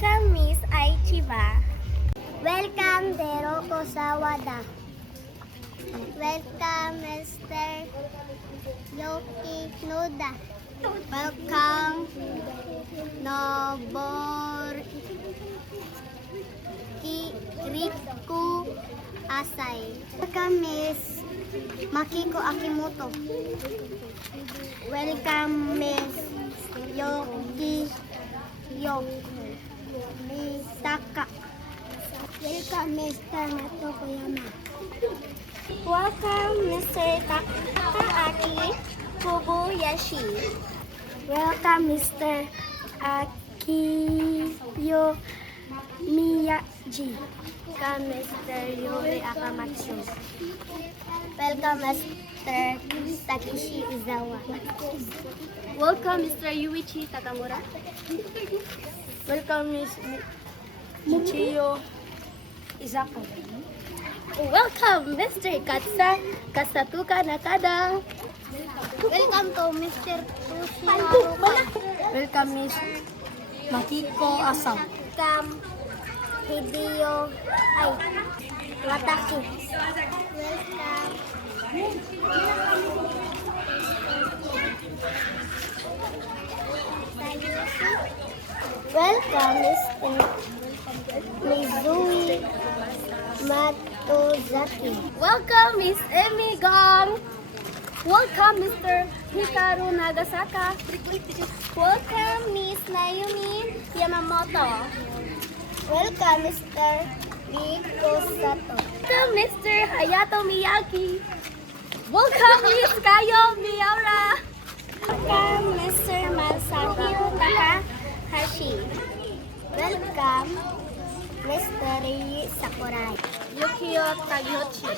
Welcome, Miss Aichiba. Welcome, Deroko Sawada. Welcome, Mr. Yoki Noda. Welcome, Riku Asai. Welcome, Miss Makiko Akimoto. Welcome, Miss Yoki Misaka. Welcome, Mr. Matokoyama. Welcome, Mr. Takaaki Kobayashi. Welcome, Mr. Akiyo Miyaji. Welcome, Mr. Yuri Akamatsu. Welcome, Mr. Takeshi Izawa. Welcome, Mr. Yuichi Takamura. Welcome, Miss Michiyo Izako. Welcome, Mr. Kasatuka Nakada. Welcome to Mr. Tushinaruka. Welcome, Miss Makiko Asam. Welcome, Hideo Wataki. Welcome, Mr. Mizumi Matozaki. Welcome, Miss Emi Gong. Welcome, Mr. Hikaru Nagasaka. Welcome, Miss Naomi Yamamoto. Welcome, Mr. Riko Sato. Welcome, Mr. Hayato Miyaki. Welcome, Miss Kayo Miyaura. Welcome, Mr. Masahiro Takahashi. Welcome, Mr. Rei Sakurai. Yukio Tagiyoshi.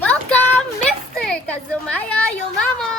Welcome, Mr. Kazumaya Yomamo.